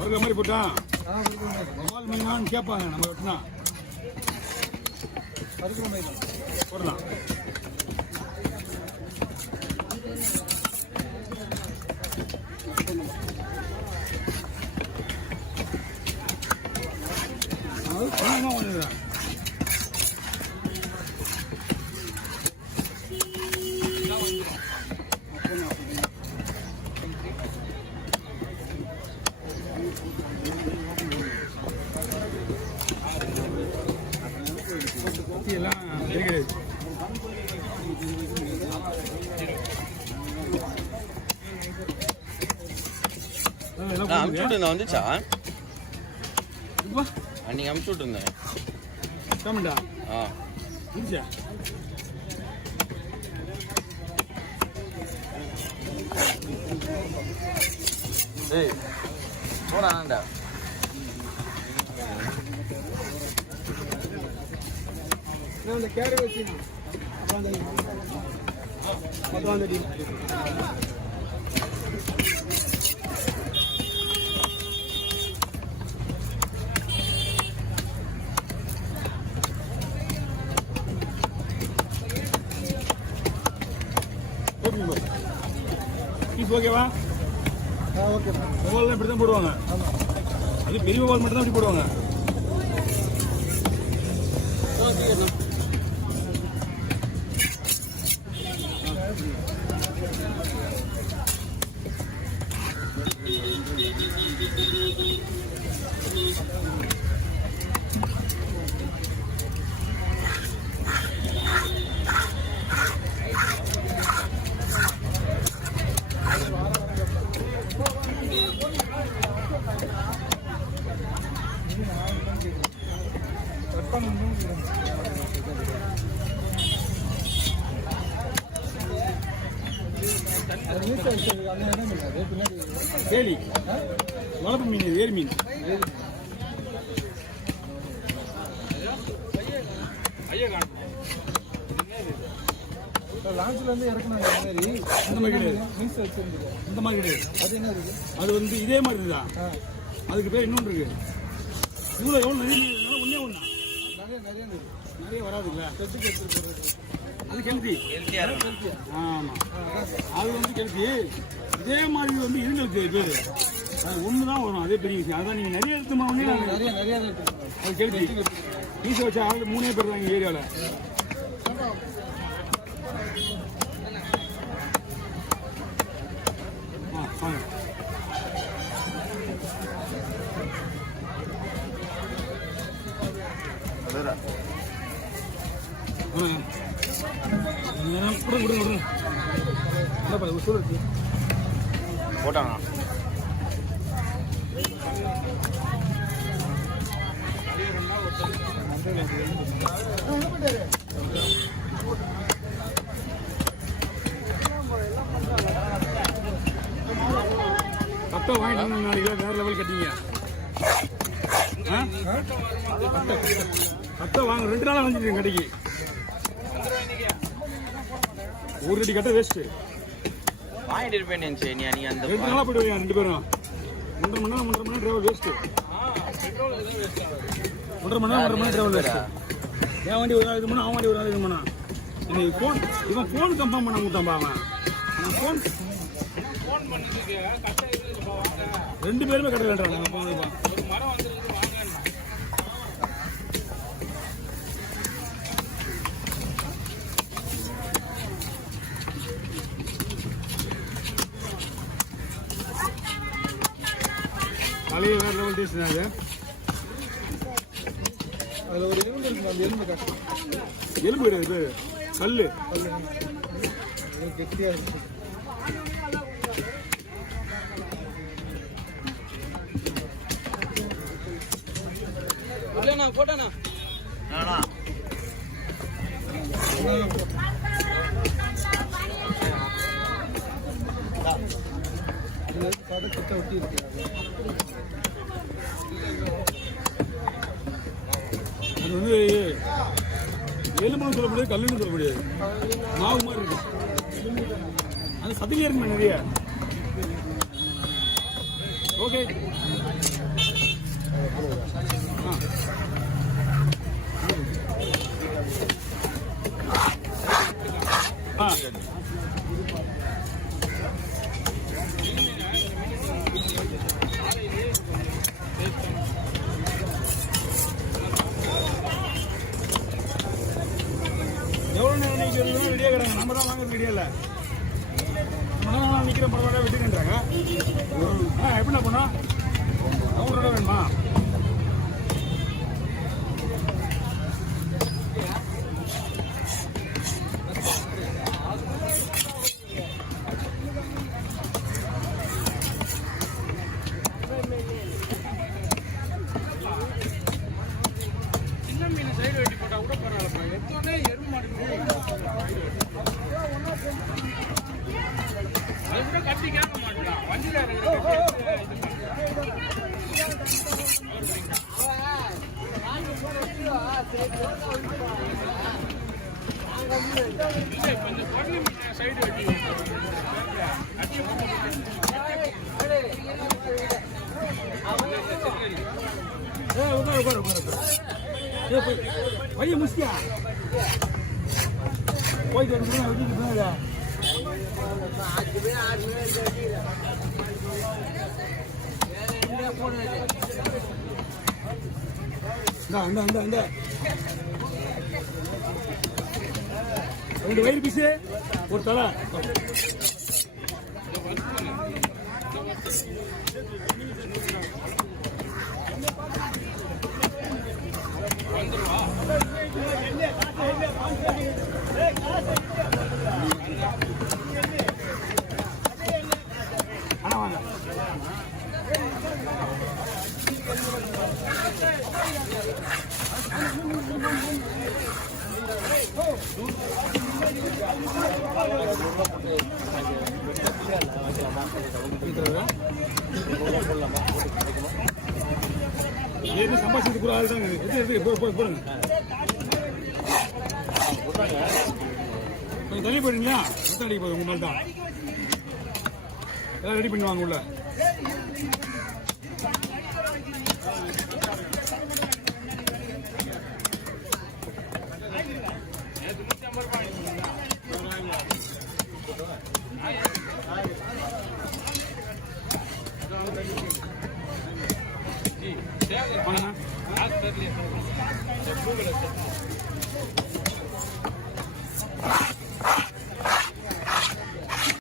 ஒரு மாதிரி போட்டான் மீனான்னு கேட்பாங்க நம்ம வெட்டினா போடலாம். அமுச்சு விட்டுருந்தேன் வந்துச்சா அன்னைக்கு அமுச்சு விட்டுருந்தேன் ஏய் போடாண்டா இந்த கேரட் வச்சு பீஸ் ஓகேவா? ஓகே. ஓவல் இப்படி தான் போடுவாங்க. அது பெரிய ஓவல் மட்டும் தான் இப்படி போடுவாங்க. வேலி வளர்ப்பு மீன், வேறு மீன். லான்ச்ல இருந்து இறக்குனாங்க அந்த மாதிரி கிடையாது. இந்த மாதிரி கிடையாது. அது என்ன இருக்கு? அது வந்து இதே மாதிரி இருக்குதா? அதுக்கு பேர் இன்னொன்று இருக்கு. இவ்வளோ எவ்வளோ நிறைய ஒன்றே ஒன்றா நிறைய வராதுங்களா? அது கெல்தி. ஆமாம், அது வந்து கெல்தி. இதே மாதிரி வந்து இருங்களுக்கு பேர் அது ஒன்று தான் வரும். அதே பெரிய விஷயம். அதான் நீங்கள் நிறைய எடுத்துமா நிறைய அது கெல்தி. பீஸை வச்சா ஆள் 3 பேர் தான் ஏரியாவில். வாங்க. போட்டாங்க கட்டை வாங்கிட்டு நாளைக்கு வேற லெவல் கட்டிங்க. கட்டை வாங்க 2 நாளாக வாங்கிட்டு கடைக்கு. ஒரு அடி கட்டை வேஸ்ட்டு வாங்கிட்டு இருப்பேன். நீ அந்த 2 நாளாக போயிட்டு வரீங்க 2 பேரும். 1.5 மணி நேரம் டிரைவர் வேஸ்ட்டு. 1.5 மணி நேரம் டிரைவர் வேஸ்ட்டு. என் வண்டி ஒரு நாள் இது பண்ணா, அவன் வண்டி ஒரு நாள் இது பண்ணா. இன்னைக்கு இவன் ஃபோன் கன்ஃபார்ம் பண்ண கொடுத்தான்பா. அவன் ஃபோன் 2 பேருமே கட்டலைன்றாங்க. தலையை வேறு லெவல் டேஸ்ட் அது. அதில் ஒரு எலும்பு இருக்கு. அந்த எலும்பு எலும்பு கிடையாது, கல் கெட்டியாக இருக்கு. போட்டானா கிட்ட ஒட்டி இருக்கு. அது வந்து எலும்பு சொல்ல முடியாது, கல்லுன்னு சொல்ல முடியாது. மாவு மாதிரி இருக்கு. அது சதுக்கே இருக்குமே நிறைய. ஓகே. எவ்வளோ நேரம் நிற்கிறது ரெடியாக இருக்கிறாங்க. நம்ம தான் வாங்குறது ரெடியாக இல்லை. நம்ம தான் நிற்கிற பரவாயில்ல வெட்டுக்கின்றாங்க. எப்படின்னா போனா அவங்களோட வேணுமா? சின்ன மீன் சைடு வெட்டி போட்டால் கூட பரவாயில்ல. எப்போதே எருமை மாடு அது கூட கட்டி கேட்க மாட்டேன். வண்டியில் கொஞ்சம் பொருள் மீன் சைடு வெட்டி பைய முஸ்கியா போயிட்டு வந்து ரெண்டு வயிறு பீஸு ஒரு தலை. சம்பாஷித்து கூட ஆள் தாங்க. போடுங்க தள்ளி போயிடுங்களா? அடிக்க போகுது உங்க மேல் தான். எல்லாம் ரெடி பண்ணுவாங்க உள்ள. ₹150